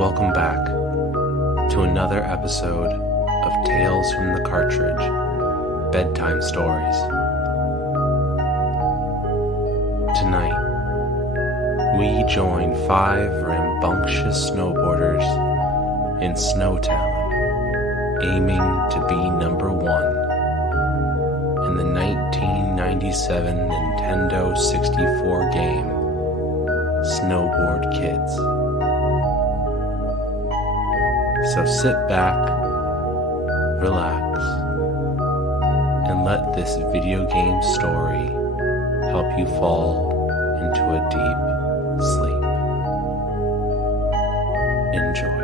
Welcome back to another episode of Tales from the Cartridge, Bedtime Stories. Tonight, we join 5 rambunctious snowboarders in Snowtown, aiming to be number 1 in the 1997 Nintendo 64 game, Snowboard Kids. So sit back, relax, and let this video game story help you fall into a deep sleep. Enjoy.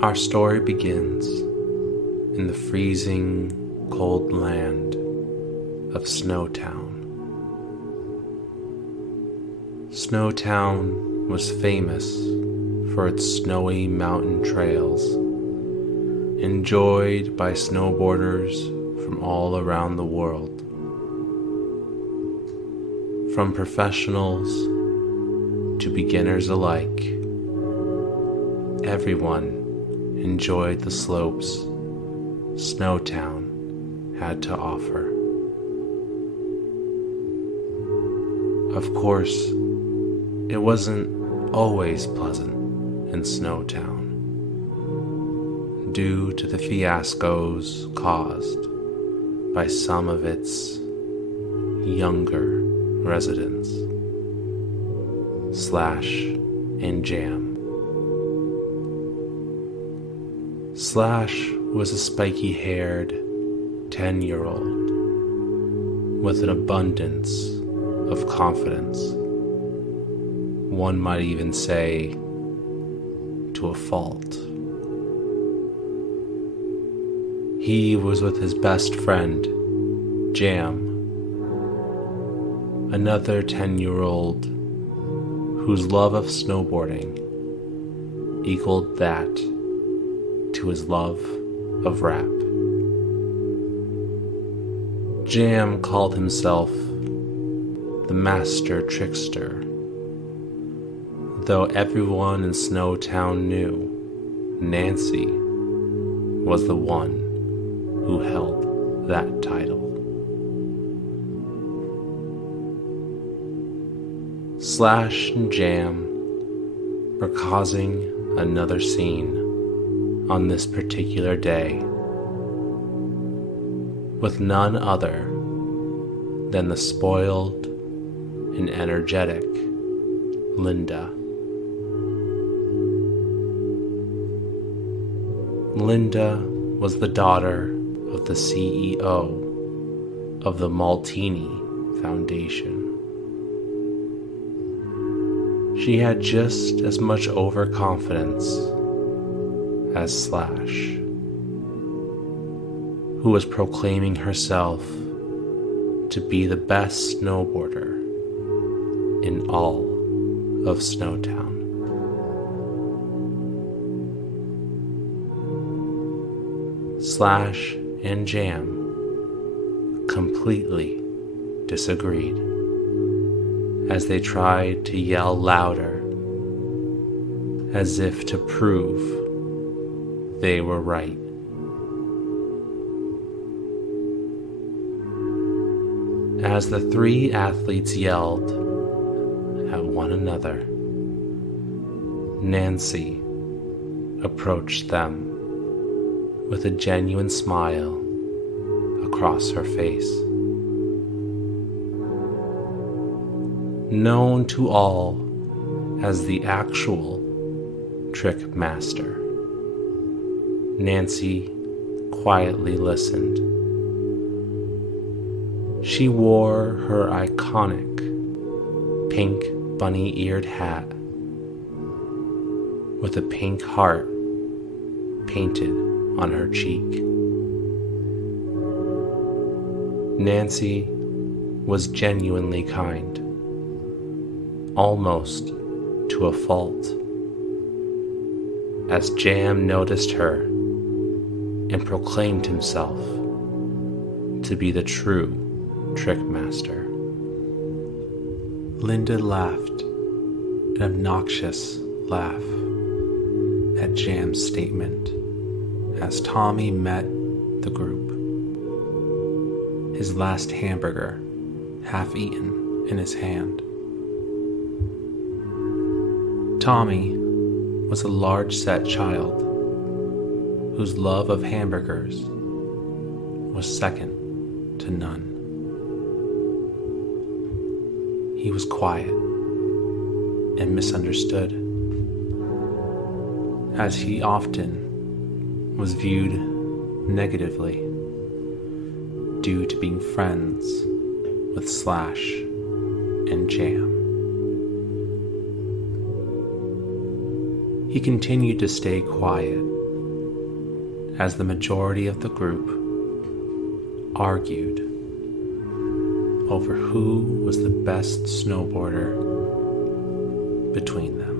Our story begins in the freezing, cold land of Snowtown. Snowtown was famous for its snowy mountain trails, enjoyed by snowboarders from all around the world. From professionals to beginners alike, everyone enjoyed the slopes Snowtown had to offer. Of course, it wasn't always pleasant in Snowtown, due to the fiascos caused by some of its younger residents. Slash and Jam. Slash was a spiky-haired 10-year-old with an abundance of confidence. One might even say to a fault. He was with his best friend, Jam, another 10-year-old whose love of snowboarding equaled that to his love of rap. Jam called himself the Master Trickster, though everyone in Snowtown knew Nancy was the one who held that title. Slash and Jam were causing another scene on this particular day, with none other than the spoiled and energetic Linda. Linda was the daughter of the CEO of the Maltini Foundation. She had just as much overconfidence as Slash, who was proclaiming herself to be the best snowboarder in all of Snowtown. Slash and Jam completely disagreed as they tried to yell louder, as if to prove they were right. As the 3 athletes yelled at one another, Nancy approached them with a genuine smile across her face. Known to all as the actual Trick Master, Nancy quietly listened. She wore her iconic pink bunny-eared hat with a pink heart painted on her cheek. Nancy was genuinely kind, almost to a fault as Jam noticed her and proclaimed himself to be the true trick master. Linda laughed an obnoxious laugh at Jam's statement as Tommy met the group, his last hamburger half eaten in his hand. Tommy was a large-set child whose love of hamburgers was second to none. He was quiet and misunderstood, as he often was viewed negatively due to being friends with Slash and Jam. He continued to stay quiet as the majority of the group argued over who was the best snowboarder between them.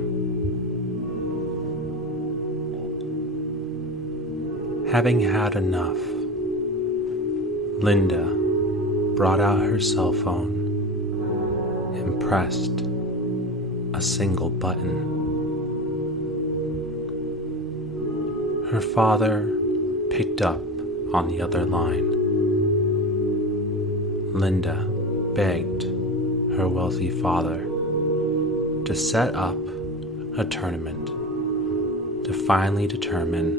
Having had enough, Linda brought out her cell phone and pressed a single button. Her father picked up on the other line. Linda begged her wealthy father to set up a tournament to finally determine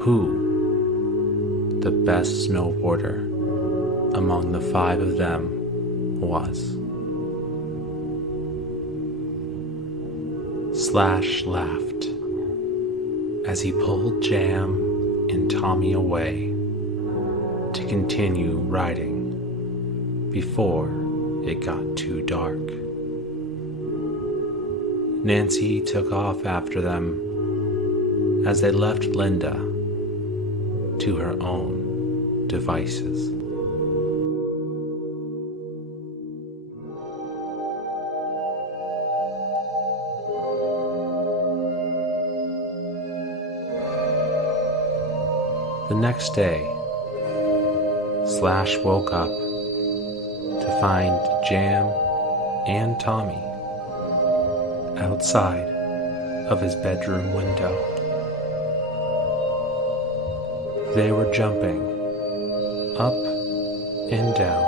who the best snowboarder among the 5 of them was. Slash laughed as he pulled Jam and Tommy away to continue riding before it got too dark. Nancy took off after them as they left Linda to her own devices. The next day, Slash woke up to find Jam and Tommy outside of his bedroom window. They were jumping up and down,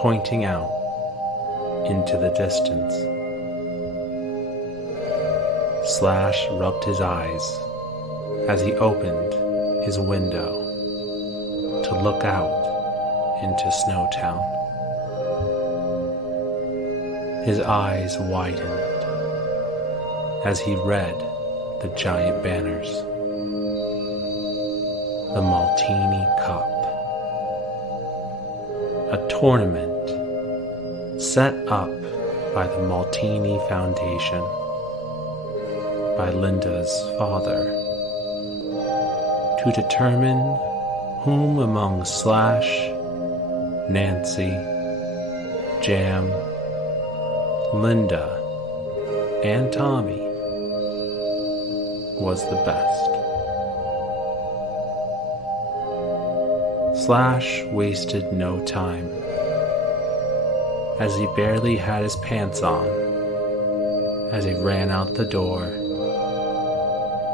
pointing out into the distance. Slash rubbed his eyes as he opened his window to look out into Snowtown. His eyes widened as he read the giant banners. The Maltini Cup, a tournament set up by the Maltini Foundation by Linda's father to determine whom among Slash, Nancy, Jam, Linda, and Tommy was the best. Slash wasted no time, as he barely had his pants on as he ran out the door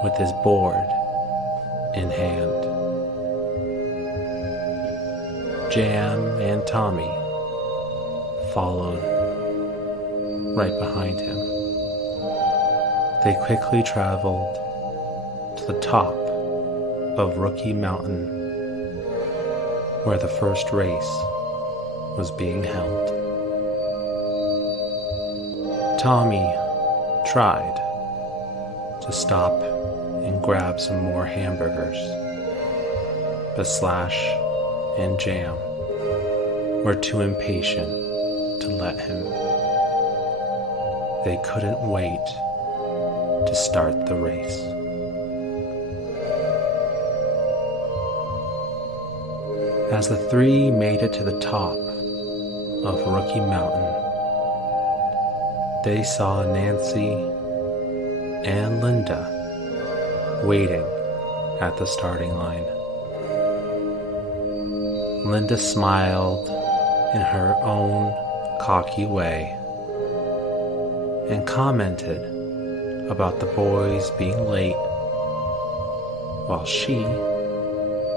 with his board in hand. Jam and Tommy followed right behind him. They quickly traveled to the top of Rookie Mountain, where the first race was being held. Tommy tried to stop and grab some more hamburgers, but Slash and Jam were too impatient to let him. They couldn't wait to start the race. As the 3 made it to the top of Rookie Mountain, they saw Nancy and Linda waiting at the starting line. Linda smiled in her own cocky way and commented about the boys being late, while she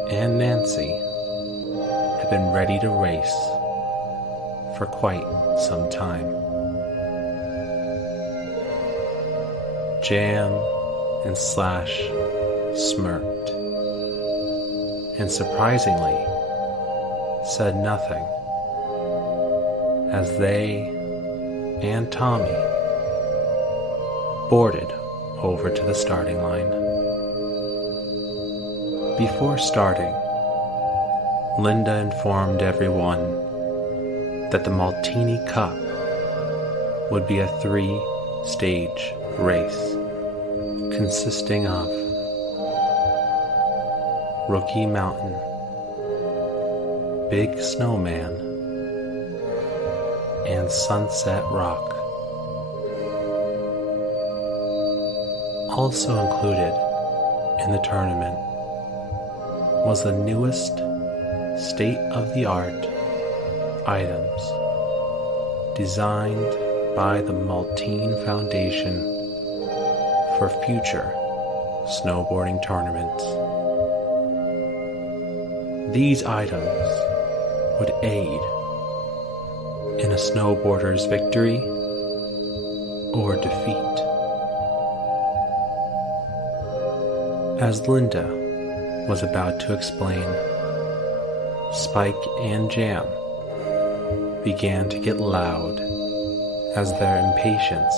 and Nancy had been ready to race for quite some time. Jam and Slash smirked and surprisingly said nothing as they and Tommy boarded over to the starting line. Before starting, Linda informed everyone that the Maltini Cup would be a 3-stage race consisting of Rookie Mountain, Big Snowman, and Sunset Rock. Also included in the tournament was the newest state-of-the-art items designed by the Maltini Foundation for future snowboarding tournaments. These items would aid in a snowboarder's victory or defeat. As Linda was about to explain, Spike and Jam began to get loud as their impatience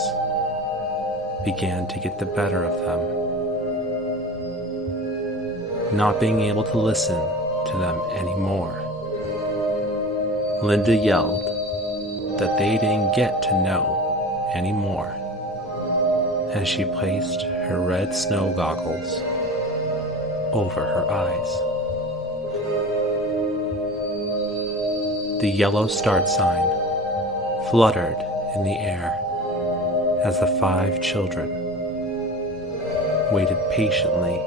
began to get the better of them, not being able to listen to them anymore. Linda yelled that they didn't get to know anymore as she placed her red snow goggles over her eyes. The yellow start sign fluttered in the air as the 5 children waited patiently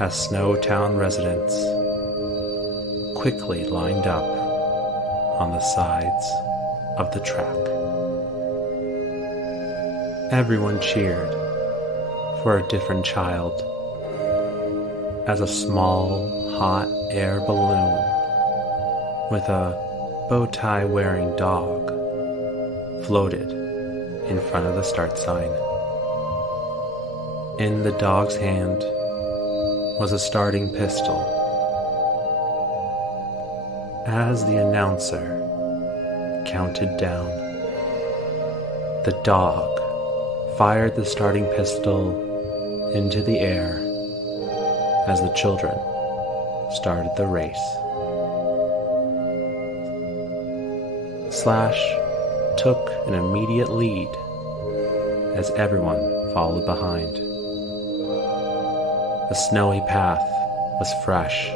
as Snowtown residents quickly lined up on the sides of the track. Everyone cheered for a different child as a small hot air balloon with a bow tie wearing dog floated in front of the start sign. In the dog's hand was a starting pistol. As the announcer counted down, the dog fired the starting pistol into the air as the children started the race. Slash took an immediate lead as everyone followed behind. The snowy path was fresh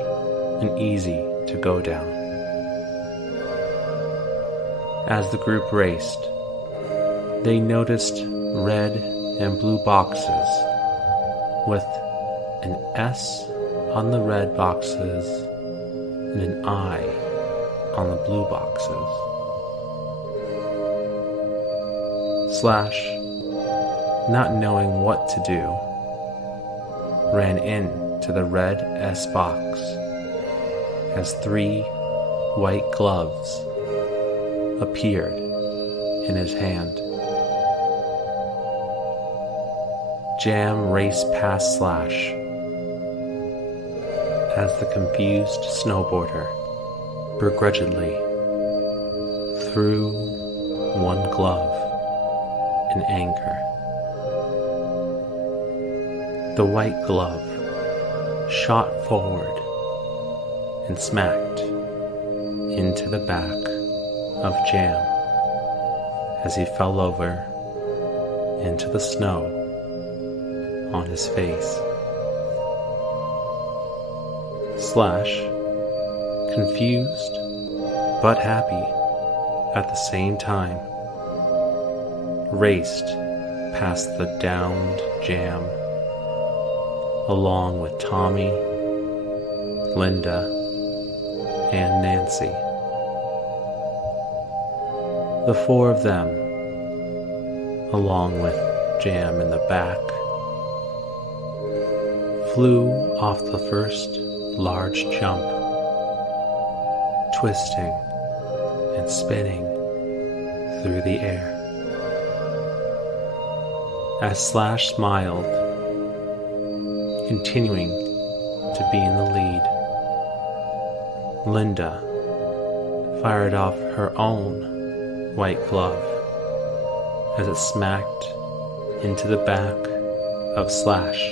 and easy to go down. As the group raced, they noticed red and blue boxes with an S on the red boxes and an I on the blue boxes. Slash, not knowing what to do, ran into the red S box as 3 white gloves appeared in his hand. Jam raced past Slash as the confused snowboarder begrudgingly threw one glove in anger. The white glove shot forward and smacked into the back of Jam as he fell over into the snow on his face. Slash, confused but happy at the same time, raced past the downed Jam, along with Tommy, Linda, and Nancy. The four of them, along with Jam in the back, flew off the first large jump, twisting and spinning through the air. As Slash smiled, continuing to be in the lead, Linda fired off her own white glove as it smacked into the back of Slash,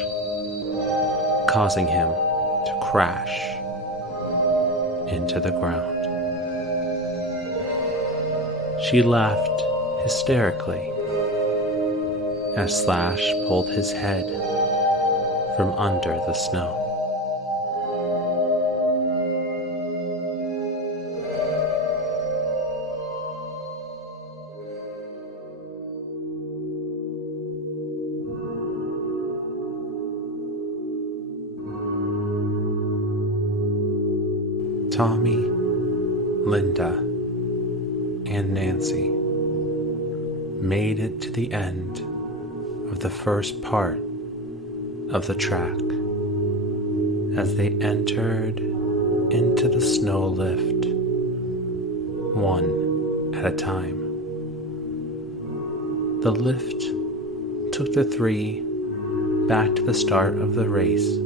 causing him to crash into the ground. She laughed hysterically as Slash pulled his head from under the snow. Tommy, Linda, and Nancy made it to the end of the first part of the track as they entered into the snow lift, one at a time. The lift took the three back to the start of the race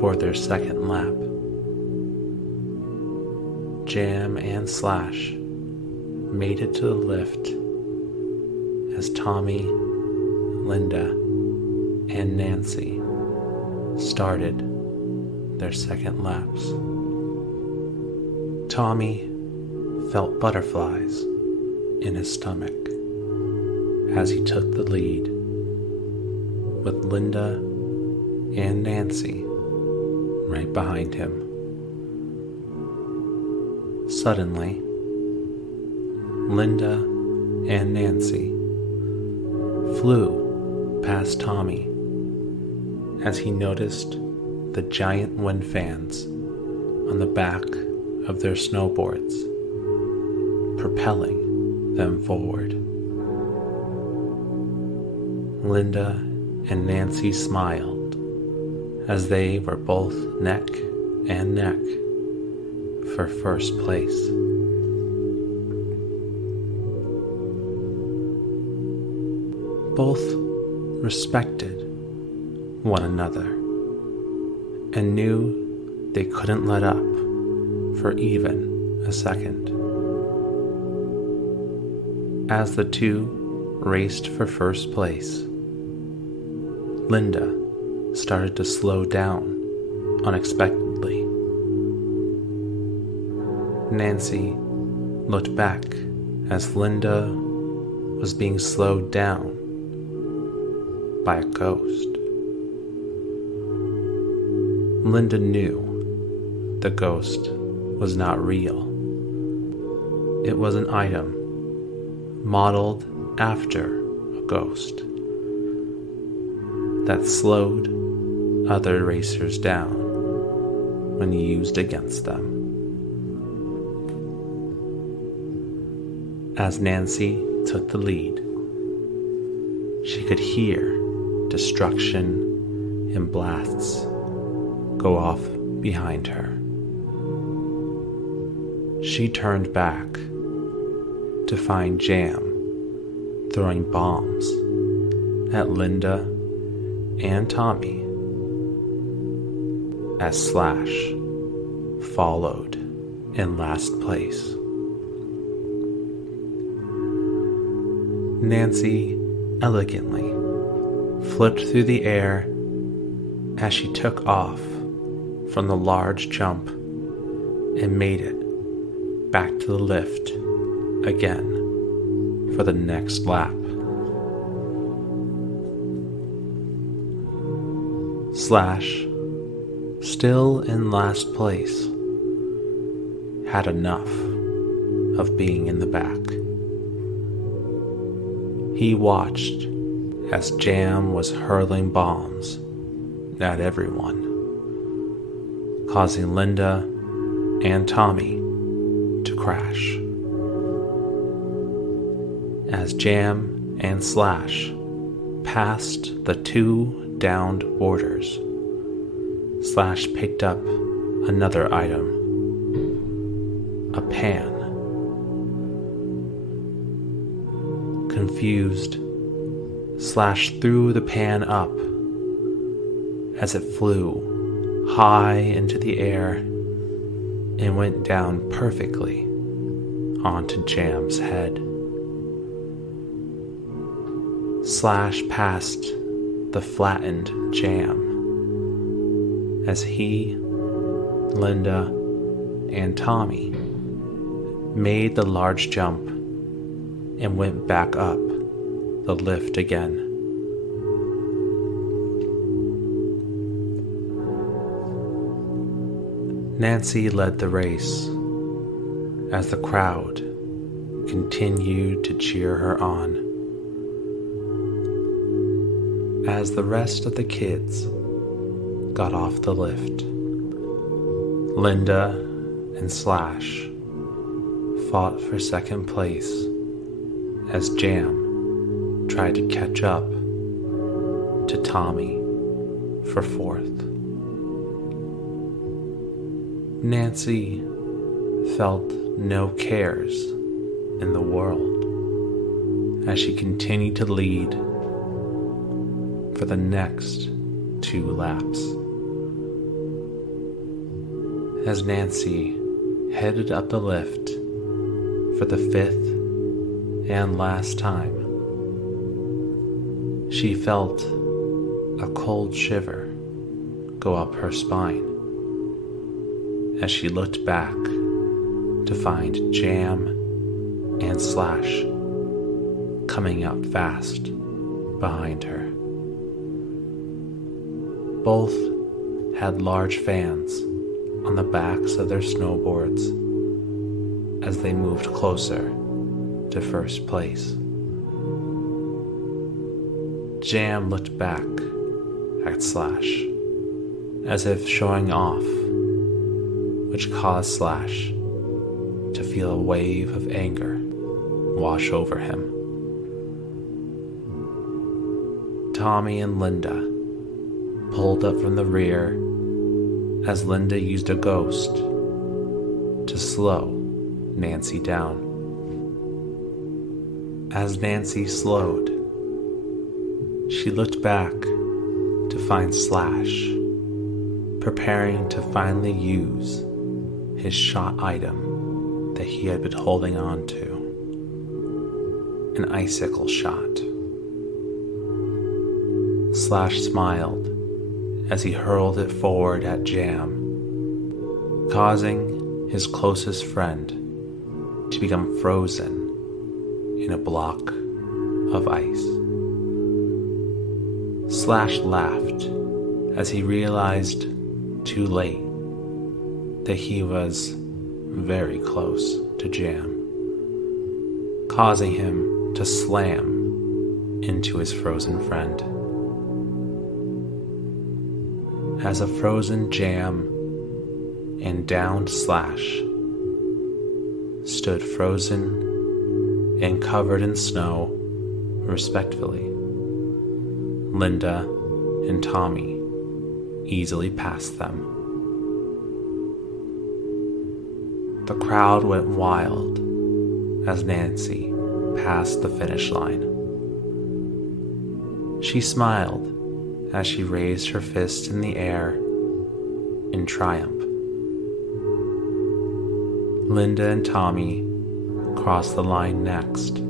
for their second lap. Jam and Slash made it to the lift as Tommy, Linda, and Nancy started their second laps. Tommy felt butterflies in his stomach as he took the lead, with Linda and Nancy right behind him. Suddenly, Linda and Nancy flew past Tommy as he noticed the giant wind fans on the back of their snowboards, propelling them forward. Linda and Nancy smiled as they were both neck and neck for first place. Both respected one another and knew they couldn't let up for even a second. As the two raced for first place, Linda started to slow down unexpectedly. Nancy looked back as Linda was being slowed down by a ghost. Linda knew the ghost was not real. It was an item modeled after a ghost that slowed other racers down when used against them. As Nancy took the lead, she could hear destruction and blasts go off behind her. She turned back to find Jam throwing bombs at Linda and Tommy as Slash followed in last place. Nancy elegantly flipped through the air as she took off from the large jump and made it back to the lift again for the next lap. Slash, still in last place, had enough of being in the back. He watched as Jam was hurling bombs at everyone, causing Linda and Tommy to crash. As Jam and Slash passed the two downed boarders, Slash picked up another item, a pan. Confused, Slash threw the pan up as it flew high into the air and went down perfectly onto Jam's head. Slash passed the flattened Jam as he, Linda, and Tommy made the large jump and went back up the lift again. Nancy led the race as the crowd continued to cheer her on. As the rest of the kids got off the lift, Linda and Slash fought for second place as Jam tried to catch up to Tommy for fourth. Nancy felt no cares in the world as she continued to lead for the next 2 laps. As Nancy headed up the lift for the 5th and last time, she felt a cold shiver go up her spine as she looked back to find Jam and Slash coming up fast behind her. Both had large fans on the backs of their snowboards as they moved closer to first place. Jam looked back at Slash as if showing off, which caused Slash to feel a wave of anger wash over him. Tommy and Linda pulled up from the rear as Linda used a ghost to slow Nancy down. As Nancy slowed, she looked back to find Slash preparing to finally use his shot item that he had been holding on to, an icicle shot. Slash smiled as he hurled it forward at Jam, causing his closest friend to become frozen in a block of ice. Slash laughed as he realized too late that he was very close to Jam, causing him to slam into his frozen friend. As a frozen Jam and downed Slash stood frozen and covered in snow, respectively, Linda and Tommy easily passed them. The crowd went wild as Nancy passed the finish line. She smiled as she raised her fist in the air in triumph. Linda and Tommy crossed the line next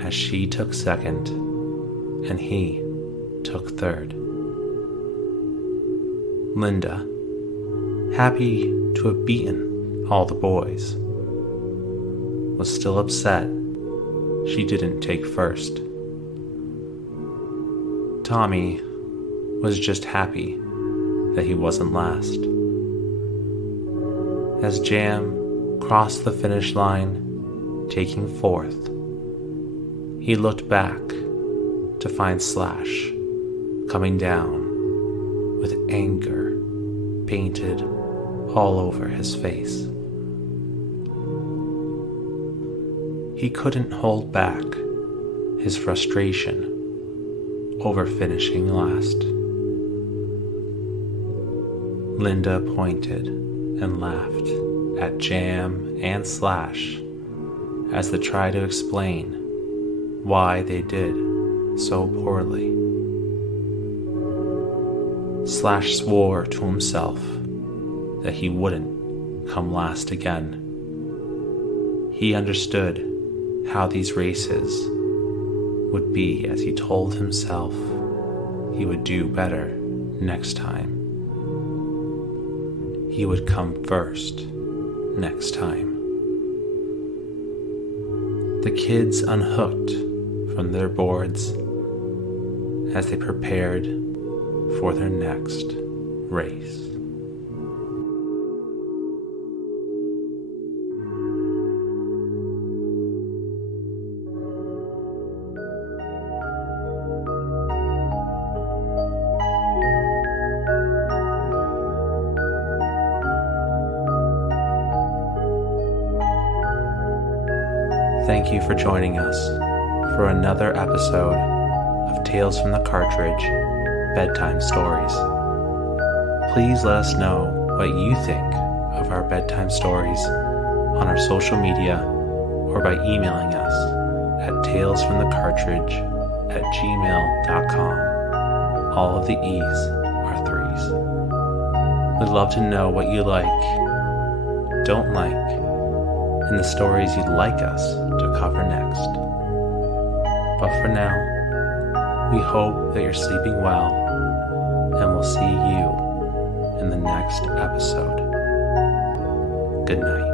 as she took second and he took third. Linda, happy to have beaten all the boys, was still upset she didn't take first. Tommy was just happy that he wasn't last. As Jam crossed the finish line, taking fourth, He looked back to find Slash coming down with anger painted all over his face. He couldn't hold back his frustration over finishing last. Linda pointed and laughed at Jam and Slash as they tried to explain why they did so poorly. Slash swore to himself that he wouldn't come last again. He understood how these races would be, as he told himself he would do better next time. He would come first next time. The kids unhooked from their boards as they prepared for their next race. Thank you for joining us for another episode of Tales from the Cartridge Bedtime Stories. Please let us know what you think of our bedtime stories on our social media or by emailing us at talesfromthecartridge@gmail.com. All of the E's are threes. We'd love to know what you like, don't like, and the stories you'd like us to cover next. But for now, we hope that you're sleeping well, and we'll see you in the next episode. Good night.